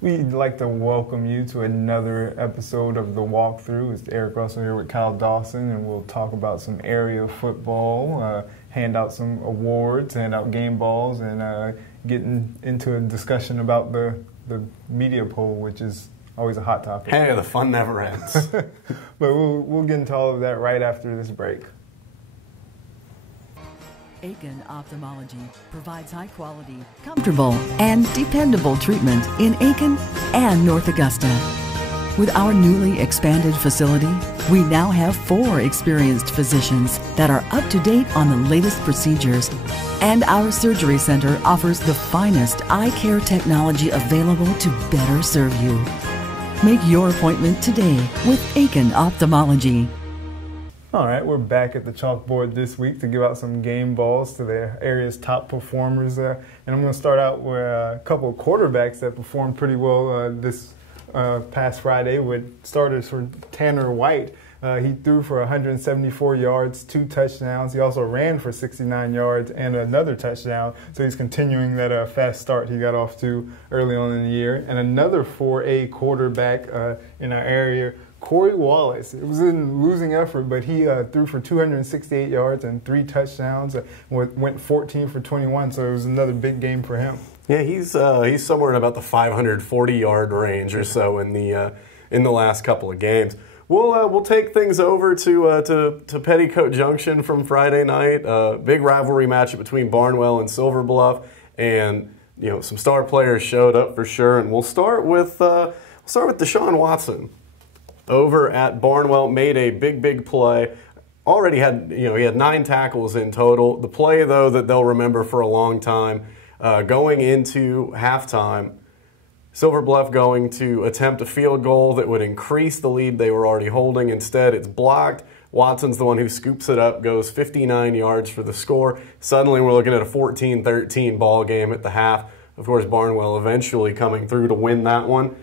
We'd like to welcome you to another episode of The Walkthrough. It's Eric Russell here with Kyle Dawson, and we'll talk about some area football, hand out some awards, hand out game balls, and getting into a discussion about the media poll, which is always a hot topic. Hey, the fun never ends. But we'll get into all of that right after this break. Aiken Ophthalmology provides high quality, comfortable, and dependable treatment in Aiken and North Augusta. With our newly expanded facility, we now have 4 experienced physicians that are up to date on the latest procedures, and our surgery center offers the finest eye care technology available to better serve you. Make your appointment today with Aiken Ophthalmology. All right, we're back at the chalkboard this week to give out some game balls to the area's top performers. And I'm going to start out with a couple of quarterbacks that performed pretty well this past Friday with starters for Tanner White. He threw for 174 yards, 2 touchdowns. He also ran for 69 yards and another touchdown. So he's continuing that fast start he got off to early on in the year. And another 4A quarterback in our area, Corey Wallace. It was a losing effort, but he threw for 268 yards and 3 touchdowns. Went 14 for 21, so it was another big game for him. Yeah, he's somewhere in about the 540-yard range or so in the last couple of games. We'll take things over to Petticoat Junction from Friday night. Big rivalry matchup between Barnwell and Silver Bluff, and some star players showed up for sure. And we'll start with Deshaun Watson. Over at Barnwell, made a big play. Already had, he had 9 tackles in total. The play, though, that they'll remember for a long time, going into halftime, Silver Bluff going to attempt a field goal that would increase the lead they were already holding. Instead, it's blocked. Watson's the one who scoops it up, goes 59 yards for the score. Suddenly, we're looking at a 14-13 ball game at the half. Of course, Barnwell eventually coming through to win that one.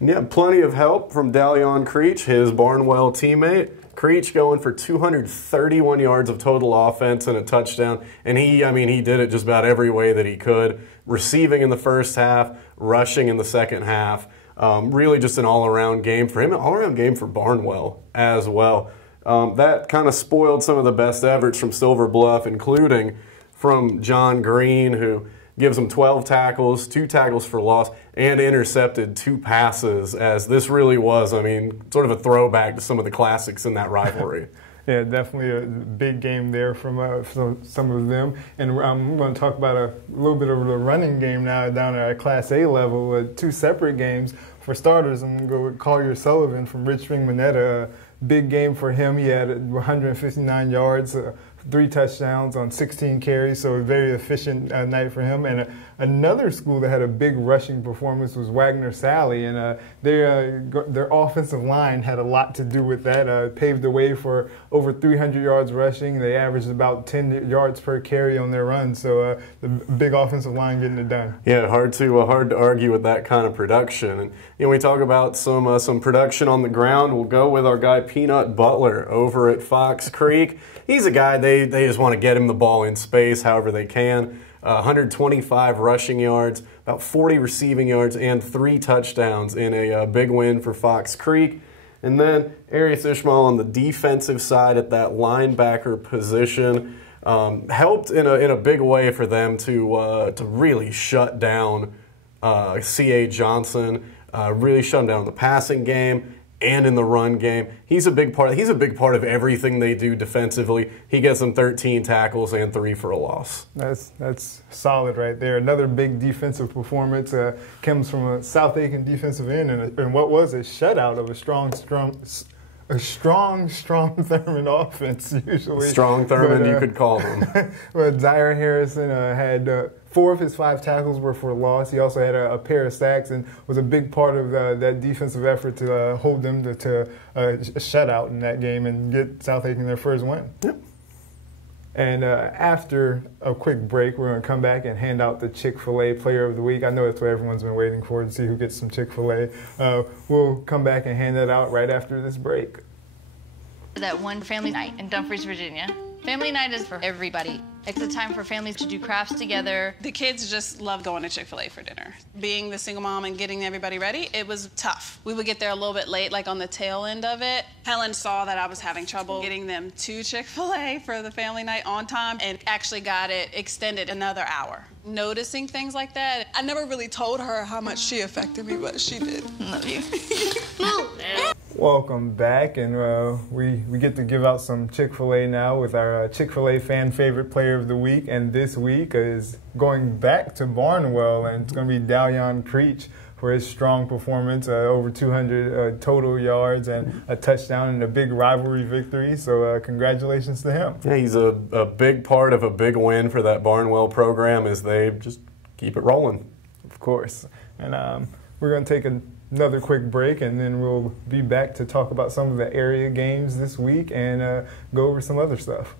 Yeah, plenty of help from Dalion Creech, his Barnwell teammate. Creech going for 231 yards of total offense and a touchdown. And he did it just about every way that he could. Receiving in the first half, rushing in the second half. Really just an all-around game for him, an all-around game for Barnwell as well. That kind of spoiled some of the best efforts from Silver Bluff, including from John Green, who gives him 12 tackles, 2 tackles for loss, and intercepted 2 passes, as this really was, sort of a throwback to some of the classics in that rivalry. Yeah, definitely a big game there from some of them. And I'm going to talk about a little bit of the running game now down at Class A level with 2 separate games. For starters, I'm going to go with Collier Sullivan from Richmond Minetta. Big game for him. He had 159 yards, 3 touchdowns on 16 carries, so a very efficient night for him. And another school that had a big rushing performance was Wagner Sally, and their offensive line had a lot to do with that. Paved the way for over 300 yards rushing. They averaged about 10 yards per carry on their run, so the big offensive line getting it done. Yeah, hard to argue with that kind of production. And we talk about some production on the ground. We'll go with our guy Peanut Butler over at Fox Creek. He's a guy they just want to get him the ball in space however they can. 125 rushing yards, about 40 receiving yards, and 3 touchdowns in a big win for Fox Creek. And then Arius Ishmael on the defensive side at that linebacker position helped in a big way for them to really shut down C.A. Johnson, really shut him down in the passing game and in the run game. He's a big part of everything they do defensively. He gets them 13 tackles and 3 for a loss. That's solid right there. Another big defensive performance comes from a South Aiken defensive end and what was a shutout of a strong Thurman offense usually. Strong Thurman, you could call them. But Zaire Harrison had 4 of his 5 tackles were for loss. He also had a pair of sacks and was a big part of that defensive effort to hold them to a shutout in that game and get South Aiken their first win. Yep. And after a quick break, we're going to come back and hand out the Chick-fil-A Player of the Week. I know that's what everyone's been waiting for, to see who gets some Chick-fil-A. We'll come back and hand that out right after this break. That one family night in Dumfries, Virginia. Family night is for everybody. It's a time for families to do crafts together. The kids just love going to Chick-fil-A for dinner. Being the single mom and getting everybody ready, it was tough. We would get there a little bit late, like on the tail end of it. Helen saw that I was having trouble getting them to Chick-fil-A for the family night on time and actually got it extended another hour. Noticing things like that, I never really told her how much she affected me, but she did. Love you. Welcome back, and we get to give out some Chick-fil-A now with our Chick-fil-A Fan Favorite Player of the Week, and this week is going back to Barnwell, and it's going to be Dalyon Creech for his strong performance, over 200 total yards and a touchdown in a big rivalry victory, so congratulations to him. Yeah, he's a big part of a big win for that Barnwell program as they just keep it rolling. Of course. And we're going to take another quick break, and then we'll be back to talk about some of the area games this week and go over some other stuff.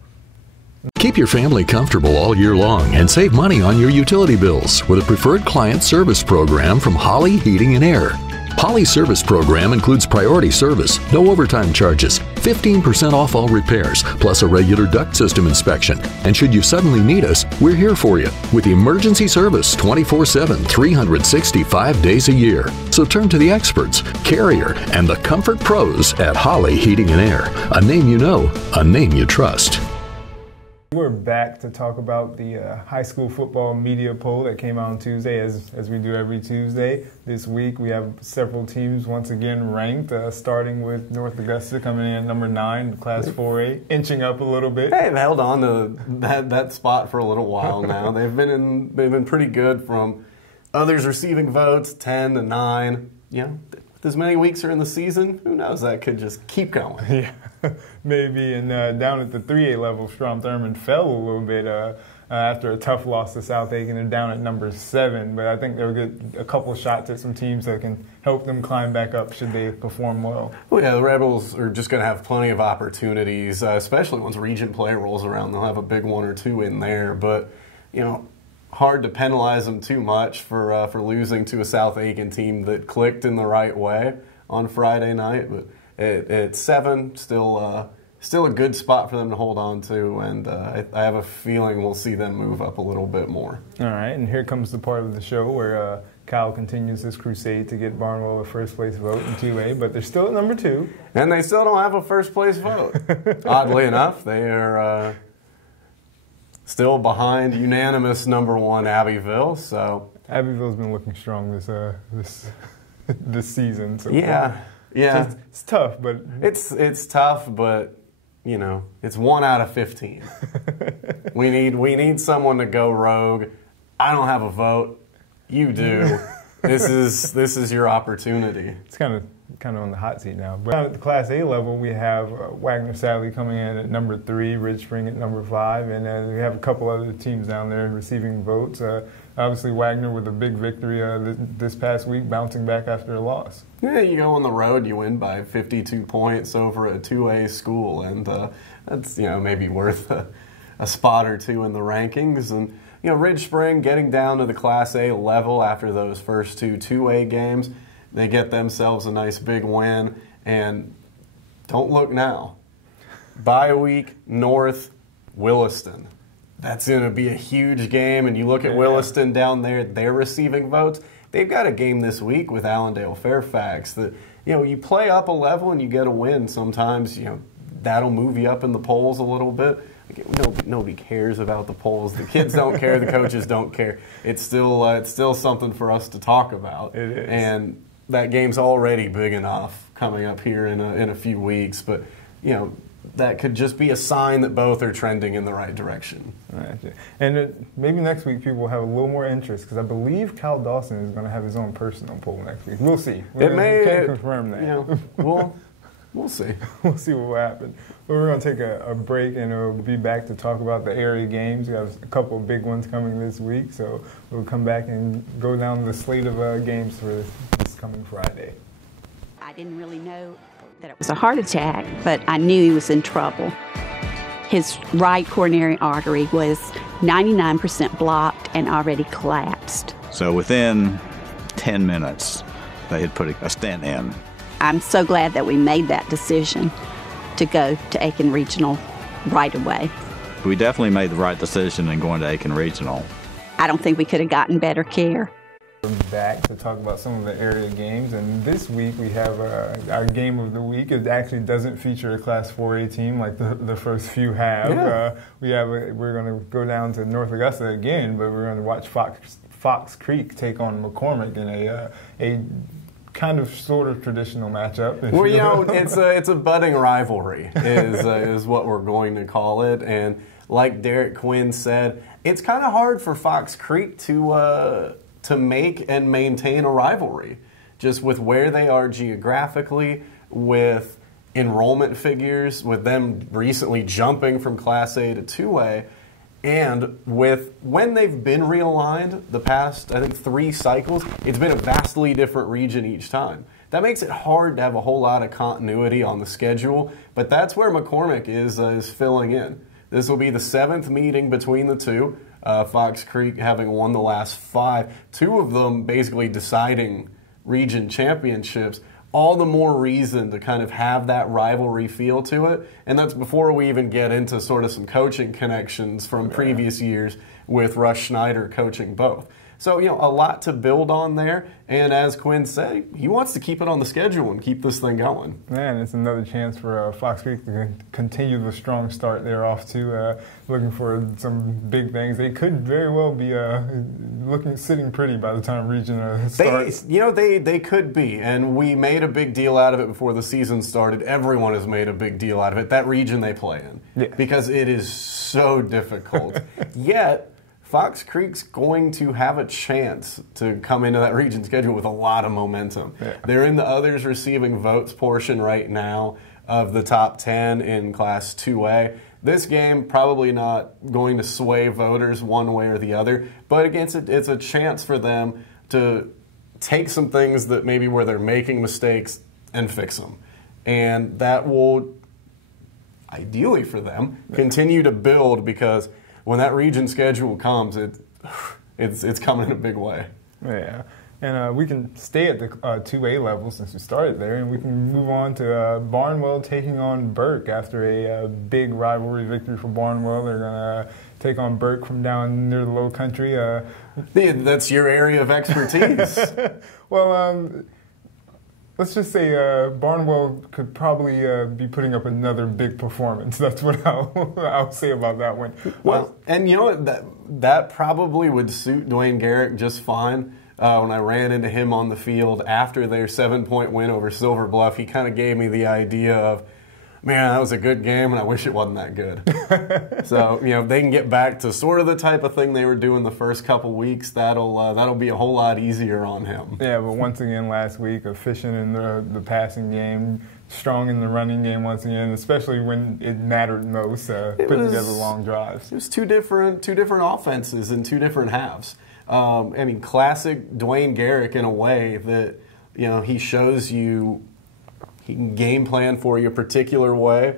Keep your family comfortable all year long and save money on your utility bills with a preferred client service program from Holly Heating and Air. Holly's service program includes priority service, no overtime charges, 15% off all repairs, plus a regular duct system inspection. And should you suddenly need us, we're here for you with emergency service 24/7, 365 days a year. So turn to the experts, Carrier, and the comfort pros at Holly Heating and Air. A name you know, a name you trust. We're back to talk about the high school football media poll that came out on Tuesday, as we do every Tuesday. This week we have several teams once again ranked, starting with North Augusta coming in at number 9, Class 4A, inching up a little bit. Hey, they've held on to that spot for a little while now. They've been pretty good from others receiving votes, 10 to 9. You know, with as many weeks are in the season, who knows? That could just keep going. Yeah. Maybe. And down at the 3A level, Strom-Thurmond fell a little bit after a tough loss to South Aiken. They're down at number 7, but I think they'll get a couple shots at some teams that can help them climb back up should they perform well. Well, yeah, the Rebels are just going to have plenty of opportunities, especially once region play rolls around. They'll have a big one or two in there, but, you know, hard to penalize them too much for losing to a South Aiken team that clicked in the right way on Friday night, but at 7, still a good spot for them to hold on to, and I have a feeling we'll see them move up a little bit more. All right, and here comes the part of the show where Kyle continues his crusade to get Barnwell a first-place vote in 2A, but they're still at number 2. And they still don't have a first-place vote. Oddly enough, they are still behind unanimous number 1 Abbeville. So Abbeville's been looking strong this season. So yeah. Yeah, so it's tough, but it's tough, but you know, it's 1 out of 15. we need someone to go rogue. I don't have a vote. You do. This is your opportunity. It's kind of on the hot seat now. But down at the Class A level, we have Wagner-Sally coming in at number 3, Ridge Spring at number 5, and we have a couple other teams down there receiving votes. Obviously, Wagner with a big victory this past week, bouncing back after a loss. Yeah, you go on the road, you win by 52 points over a 2A school, and that's, you know, maybe worth a spot or two in the rankings. And you know, Ridge Spring getting down to the Class A level after those first 2 2A games, they get themselves a nice big win, and don't look now. Bye week, North Williston. That's going to be a huge game, and you look at Williston down there, they're receiving votes. They've got a game this week with Allendale Fairfax that, you know, you play up a level and you get a win. Sometimes, you know, that'll move you up in the polls a little bit. Nobody cares about the polls. The kids don't care. The coaches don't care. It's still something for us to talk about. It is. And that game's already big enough coming up here in a few weeks. But, you know, that could just be a sign that both are trending in the right direction. Right. And maybe next week people will have a little more interest, because I believe Cal Dawson is going to have his own personal poll next week. We'll see. We can't confirm that. You know, we'll see. We'll see what will happen. But we're going to take a break, and we'll be back to talk about the area games. We have a couple of big ones coming this week, so we'll come back and go down the slate of games for this coming Friday. I didn't really know that it was a heart attack, but I knew he was in trouble. His right coronary artery was 99% blocked and already collapsed. So within 10 minutes, they had put a stent in. I'm so glad that we made that decision to go to Aiken Regional right away. We definitely made the right decision in going to Aiken Regional. I don't think we could have gotten better care. We're back to talk about some of the area games, and this week we have our game of the week. It actually doesn't feature a Class 4A team like the first few have. Yeah. We're going to go down to North Augusta again, but we're going to watch Fox Creek take on McCormick in a kind of sort of traditional matchup. Well, you know, it's a budding rivalry is what we're going to call it, and like Derek Quinn said, it's kind of hard for Fox Creek to make and maintain a rivalry, just with where they are geographically, with enrollment figures, with them recently jumping from Class A to 2A, and with when they've been realigned the past, I think, 3 cycles, it's been a vastly different region each time. That makes it hard to have a whole lot of continuity on the schedule, but that's where McCormick is filling in. This will be the 7th meeting between the two. Fox Creek having won the last 5, 2 of them basically deciding region championships. All the more reason to kind of have that rivalry feel to it. And that's before we even get into sort of some coaching connections from previous years with Russ Schneider coaching both. So, you know, a lot to build on there. And as Quinn said, he wants to keep it on the schedule and keep this thing going. Man, it's another chance for Fox Creek to continue the strong start they're off to, looking for some big things. They could very well be sitting pretty by the time region starts. They could be, and we made a big deal out of it before the season started. Everyone has made a big deal out of it, that region they play in, because it is so difficult. Yet, Fox Creek's going to have a chance to come into that region schedule with a lot of momentum. Yeah. They're in the others receiving votes portion right now of the top 10 in Class 2A. This game probably not going to sway voters one way or the other, but against it, it's a chance for them to take some things that maybe where they're making mistakes and fix them. And that will, ideally for them, continue to build, because when that region schedule comes, it's coming in a big way. Yeah, and we can stay at the 2A level since we started there, and we can move on to Barnwell taking on Burke after a big rivalry victory for Barnwell. They're going to take on Burke from down near the Low Country. That's your area of expertise. Well, let's just say Barnwell could probably be putting up another big performance. That's what I'll say about that one. Well, and you know what? That probably would suit Dwayne Garrick just fine. When I ran into him on the field after their 7-point win over Silver Bluff, he kind of gave me the idea of, man, that was a good game, and I wish it wasn't that good. So, you know, they can get back to sort of the type of thing they were doing the first couple weeks. That'll be a whole lot easier on him. Yeah, but once again, last week, efficient in the passing game, strong in the running game once again, especially when it mattered most, putting together long drives. It was two different offenses in 2 different halves. I mean, classic Dwayne Garrick in a way that, you know, he shows you he can game plan for you a particular way.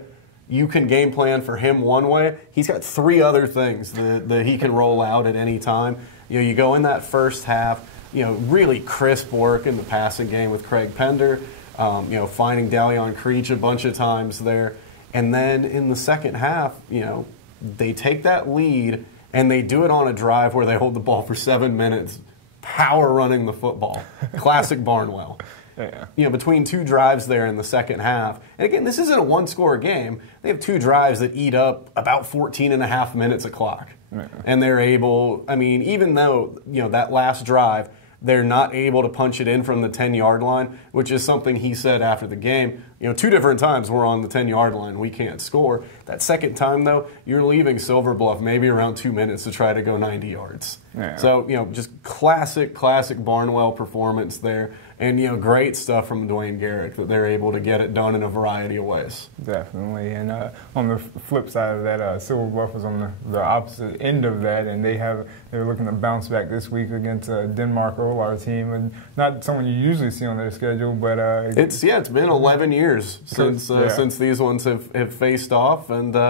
You can game plan for him one way. He's got 3 other things that he can roll out at any time. You know, you go in that first half, you know, really crisp work in the passing game with Craig Pender, you know, finding Dalion Creech a bunch of times there. And then in the second half, you know, they take that lead and they do it on a drive where they hold the ball for 7 minutes, power running the football. Classic Barnwell. Yeah. You know, between 2 drives there in the second half. And again, this isn't a 1-score game. They have 2 drives that eat up about 14 and a half minutes of clock. Yeah. And they're able, I mean, even though, you know, that last drive, they're not able to punch it in from the 10-yard line, which is something he said after the game. You know, 2 different times we're on the 10-yard line, we can't score. That second time, though, you're leaving Silver Bluff maybe around 2 minutes to try to go 90 yards. Yeah. So, you know, just classic Barnwell performance there. And, you know, great stuff from Dwayne Garrick that they're able to get it done in a variety of ways. Definitely. And on the flip side of that, Silver Bluff was on the opposite end of that, and they're looking to bounce back this week against Denmark Olar team, and not someone you usually see on their schedule, but it's been 11 years since these ones have faced off, and you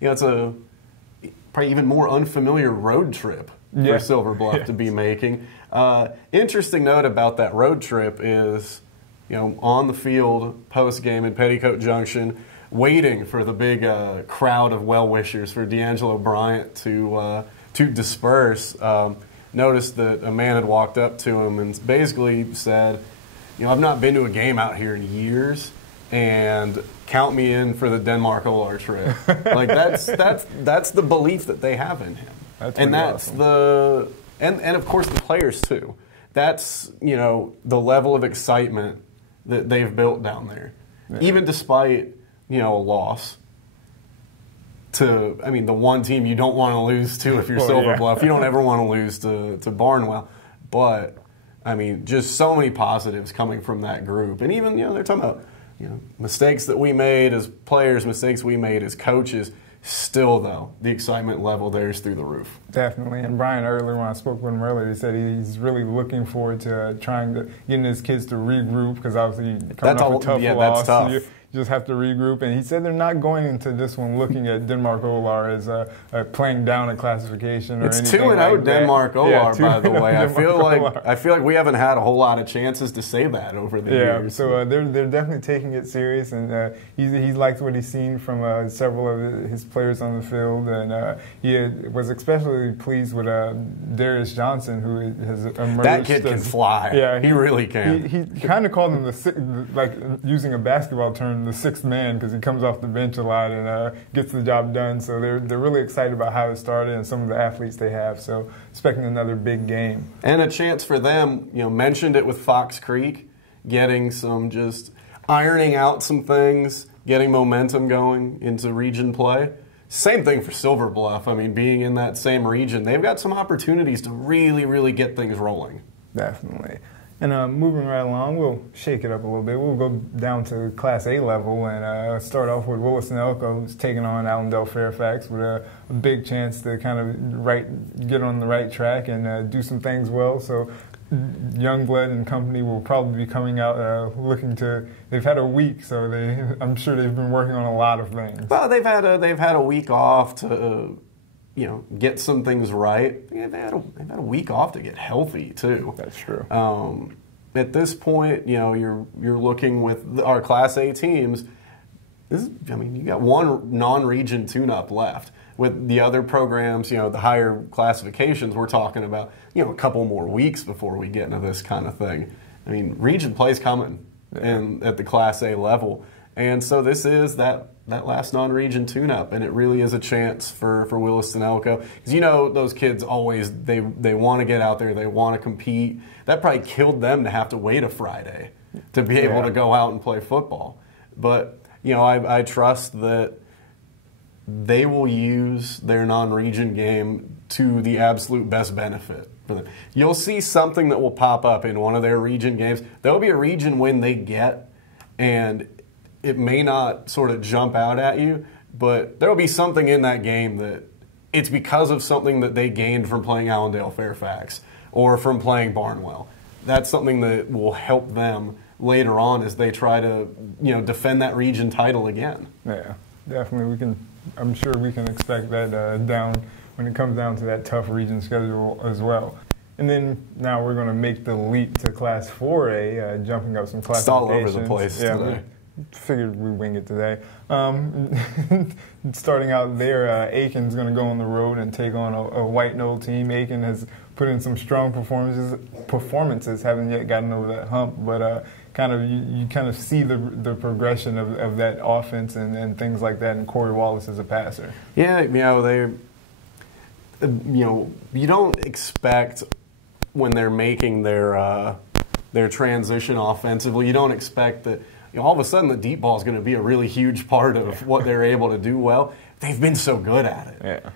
know, it's a probably even more unfamiliar road trip for Silver Bluff to be making. Interesting note about that road trip is, you know, on the field post game in Petticoat Junction, waiting for the big crowd of well-wishers for D'Angelo Bryant to disperse. Noticed that a man had walked up to him and basically said, I've not been to a game out here in years, and count me in for the Denmark-Olar trip. Like that's the belief that they have in him. That's awesome. And of course the players too. That's the level of excitement that they've built down there, even despite a loss to the one team you don't want to lose to if you're Silver Bluff. You don't ever want to lose to Barnwell, but just so many positives coming from that group, and even they're talking about mistakes that we made as players, mistakes we made as coaches. Still, though, the excitement level there is through the roof. Definitely. And Brian, earlier when I spoke with him earlier, he said he's really looking forward to getting his kids to regroup, because obviously coming off a tough loss. Tough. You just have to regroup. And he said they're not going into this one looking at Denmark-Olar as playing down a classification or anything like that. It's 2-0 Denmark-Olar, by the way. I feel like we haven't had a whole lot of chances to say that over the years. So they're definitely taking it serious, and he liked what he's seen from several of his players on the field, and he was especially pleased with Darius Johnson, who has emerged. That kid can fly. Yeah, he really can. He kind of called him like using a basketball term, the sixth man, because he comes off the bench a lot and gets the job done. So they're really excited about how it started and some of the athletes they have. So expecting another big game. And a chance for them, mentioned it with Fox Creek, getting some just ironing out some things, getting momentum going into region play. Same thing for Silver Bluff. Being in that same region, they've got some opportunities to really, really get things rolling. Definitely. And moving right along, we'll shake it up a little bit. We'll go down to Class A level and start off with Williston Elko, who's taking on Allendale Fairfax with a big chance to kind of get on the right track and do some things well. So Youngblood and company will probably be coming out looking to. They've had a week, so I'm sure they've been working on a lot of things. Well, they've had a week off to get some things right. They've had a week off to get healthy too. That's true. At this point, you're looking with our Class A teams. You got one non-region tune-up left. With the other programs, the higher classifications, we're talking about a couple more weeks before we get into this kind of thing. Region play's coming at the Class A level, and so this is that last non-region tune-up, and it really is a chance for Williston Elko, because those kids always they want to get out there, they want to compete. That probably killed them to have to wait a Friday to be able to go out and play football. But I trust that they will use their non-region game to the absolute best benefit for them. You'll see something that will pop up in one of their region games. There'll be a region win they get, and it may not sort of jump out at you, but there'll be something in that game that it's because of something that they gained from playing Allendale Fairfax or from playing Barnwell. That's something that will help them later on as they try to, defend that region title again. Yeah, definitely. I'm sure we can expect that down when it comes down to that tough region schedule as well. And then now we're going to make the leap to Class 4A, jumping up some classifications. It's all over the place today. Figured we'd wing it today. Starting out there, Aiken's going to go on the road and take on a White Knoll team. Aiken has put in some strong performances, haven't yet gotten over that hump, but you kind of see the progression of that offense and things like that, and Corey Wallace as a passer. Yeah, you don't expect when they're making their transition offensively, you don't expect that all of a sudden the deep ball is going to be a really huge part of what they're able to do well. They've been so good at it. Yeah.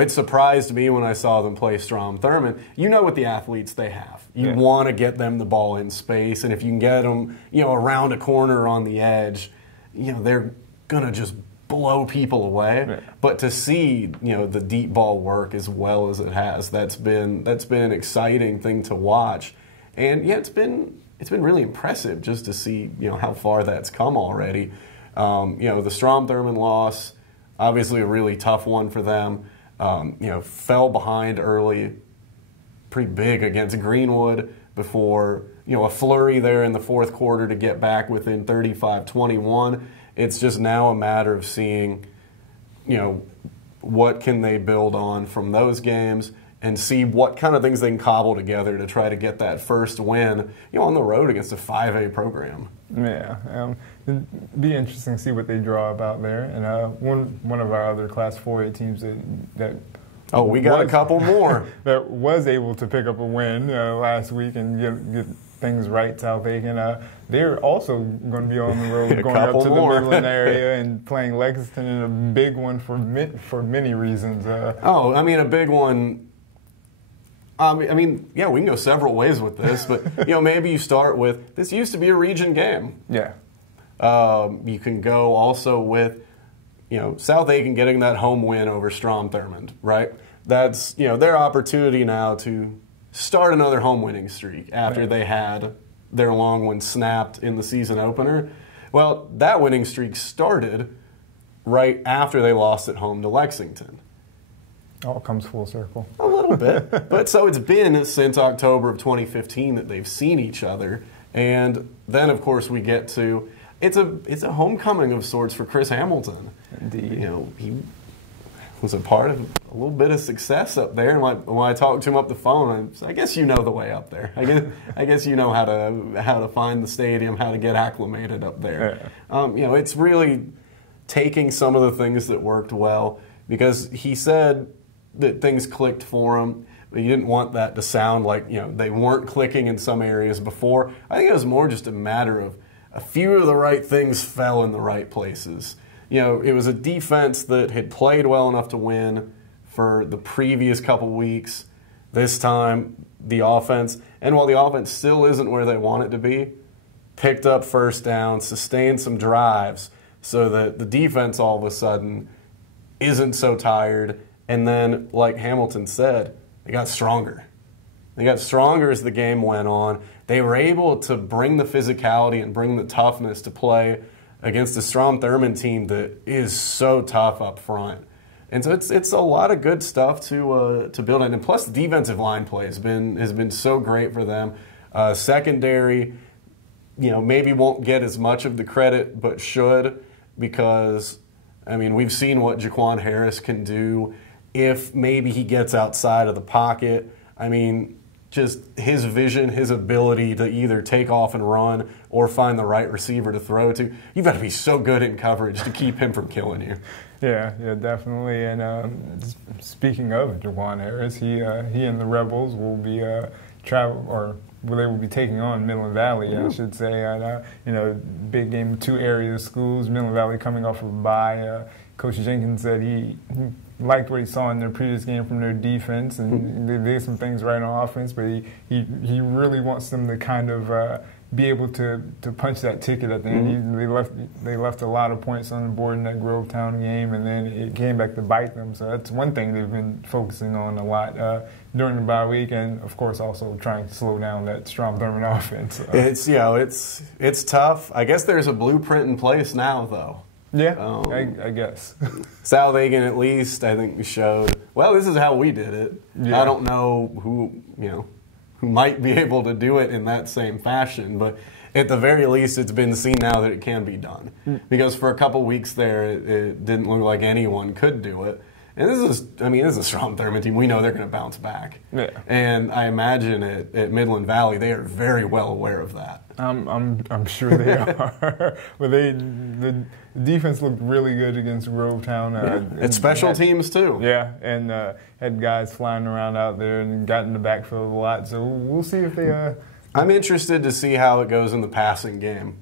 It surprised me when I saw them play Strom Thurmond. What the athletes they have. You want to get them the ball in space, and if you can get them, around a corner on the edge, they're going to just blow people away. Yeah. But to see, the deep ball work as well as it has, that's been an exciting thing to watch. And it's been really impressive just to see, how far that's come already. The Strom Thurmond loss, obviously a really tough one for them. Fell behind early, pretty big against Greenwood before, a flurry there in the fourth quarter to get back within 35-21. It's just now a matter of seeing, what can they build on from those games and see what kind of things they can cobble together to try to get that first win, on the road against a 5A program. Yeah, it'd be interesting to see what they draw up out there. And one of our other Class 4A teams that we got a couple more that was able to pick up a win last week and get things right. South Aiken. They're also going to be on the road going up to the Midland area and playing Lexington in a big one for many reasons. A big one. We can go several ways with this, but maybe you start with this used to be a region game. Yeah. You can go also with South Aiken getting that home win over Strom-Thurmond, right? That's their opportunity now to start another home winning streak after they had their long one snapped in the season opener. Well, that winning streak started right after they lost at home to Lexington. All comes full circle. A little bit. But so it's been since October of 2015 that they've seen each other. And then, of course, we get to it's a homecoming of sorts for Chris Hamilton. Indeed. He was a part of a little bit of success up there. And when I talked to him up the phone, I guess you know the way up there. I guess you know how to find the stadium, how to get acclimated up there. Yeah. It's really taking some of the things that worked well, because he said that things clicked for him. But you didn't want that to sound like they weren't clicking in some areas before. I think it was more just a matter of a few of the right things fell in the right places. It was a defense that had played well enough to win for the previous couple weeks. This time, the offense, and while the offense still isn't where they want it to be, picked up first down, sustained some drives so that the defense all of a sudden isn't so tired. And then, like Hamilton said, they got stronger. They got stronger as the game went on. They were able to bring the physicality and bring the toughness to play against the Strom-Thurmond team that is so tough up front. And so it's a lot of good stuff to build on. And plus, the defensive line play has been so great for them. Secondary, maybe won't get as much of the credit, but should, because, we've seen what Jaquan Harris can do if maybe he gets outside of the pocket. Just his vision, his ability to either take off and run or find the right receiver to throw to. You've got to be so good in coverage to keep him from killing you. Yeah, definitely. And speaking of Jaquan Harris, he and the Rebels will be they will be taking on Midland Valley, I should say. And big game, 2 area schools. Midland Valley coming off of a bye. Coach Jenkins said he liked what he saw in their previous game from their defense, and they did some things right on offense, but he really wants them to kind of be able to punch that ticket at the end. They left a lot of points on the board in that Grovetown game, and then it came back to bite them. So that's one thing they've been focusing on a lot during the bye week, and of course also trying to slow down that Strom-Thurmond offense. It's tough. I guess there's a blueprint in place now, though. Yeah, I guess. South Aiken, at least, I think we showed, well, this is how we did it. Yeah. I don't know who might be able to do it in that same fashion, but at the very least, it's been seen now that it can be done. Because for a couple weeks there, it didn't look like anyone could do it. And this is a Strom-Thurmond team. We know they're going to bounce back. Yeah. And I imagine at Midland Valley, they are very well aware of that. I'm sure they are. But the defense looked really good against Grovetown. It's special teams too. Yeah, and had guys flying around out there and got in the backfield a lot. So we'll see if they. I'm interested to see how it goes in the passing game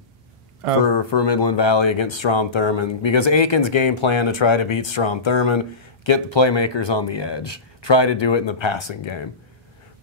for Midland Valley against Strom-Thurmond, because Aiken's game plan to try to beat Strom-Thurmond, get the playmakers on the edge, try to do it in the passing game.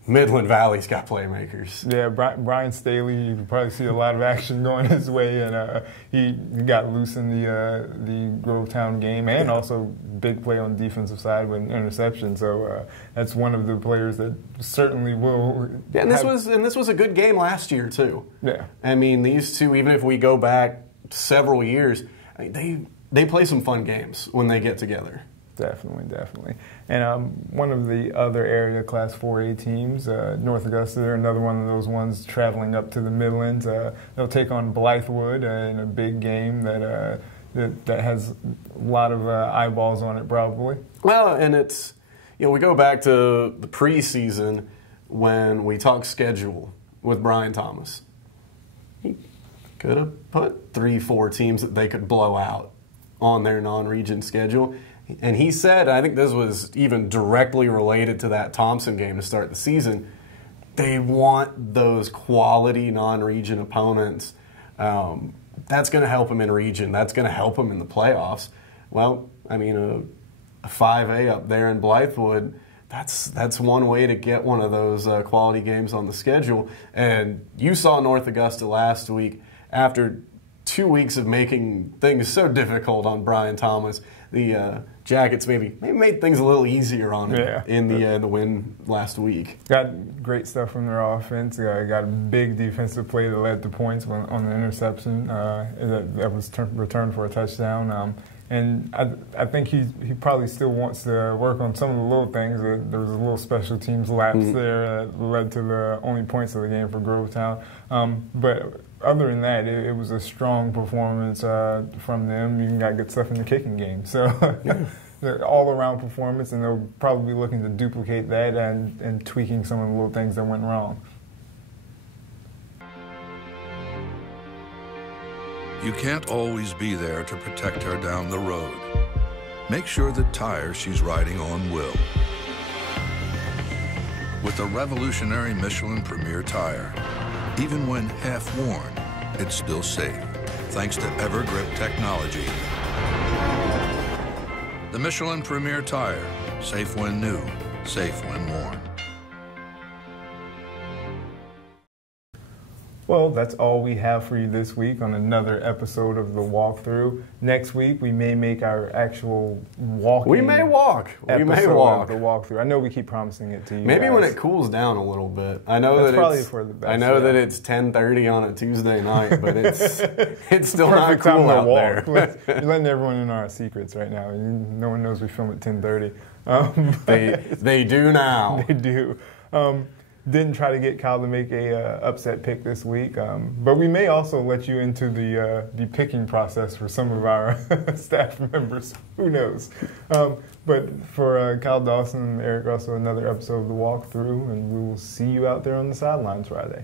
Midland Valley's got playmakers. Yeah, Brian Staley, you can probably see a lot of action going his way, and he got loose in the Grovetown game, and also big play on the defensive side with an interception. So that's one of the players that certainly will. Yeah, and this was a good game last year too. Yeah, these two, even if we go back several years, they play some fun games when they get together. Definitely. And one of the other area Class 4A teams, North Augusta, they're another one of those ones traveling up to the Midlands. They'll take on Blythewood in a big game that that has a lot of eyeballs on it, probably. Well, and it's, we go back to the preseason when we talk schedule with Brian Thomas. He could have put 3-4 teams that they could blow out on their non-region schedule. And he said, I think this was even directly related to that Thompson game to start the season, they want those quality non-region opponents. That's going to help them in region. That's going to help them in the playoffs. Well, I mean, a 5A up there in Blythewood, that's one way to get one of those quality games on the schedule. And you saw North Augusta last week. After 2 weeks of making things so difficult on Brian Thomas, the Jackets maybe made things a little easier on him in the win last week. Got great stuff from their offense. Got a big defensive play that led to points on the interception that was returned for a touchdown. And I think he probably still wants to work on some of the little things. There was a little special teams lapse there that led to the only points of the game for Grovetown. But other than that, it was a strong performance from them. You got good stuff in the kicking game. So all-around performance, and they'll probably be looking to duplicate that and tweaking some of the little things that went wrong. You can't always be there to protect her down the road. Make sure the tire she's riding on will. With the revolutionary Michelin Premier tire, even when half worn, it's still safe, thanks to EverGrip technology. The Michelin Premier tire, safe when new, safe when worn. Well, that's all we have for you this week on another episode of The Walkthrough. Next week, we may make our actual walking. We may walk. We may walk. The Walkthrough. I know we keep promising it to you. Maybe guys. when it cools down a little bit. I know that's that probably it's for the best. I know that it's 10:30 on a Tuesday night, but it's still not cool out there. You're letting everyone in our secrets right now. No one knows we film at 10:30. They do now. They do. Didn't try to get Kyle to make a upset pick this week, but we may also let you into the picking process for some of our staff members. Who knows? But for Kyle Dawson and Eric Russell, another episode of The Walkthrough, and we will see you out there on the sidelines Friday.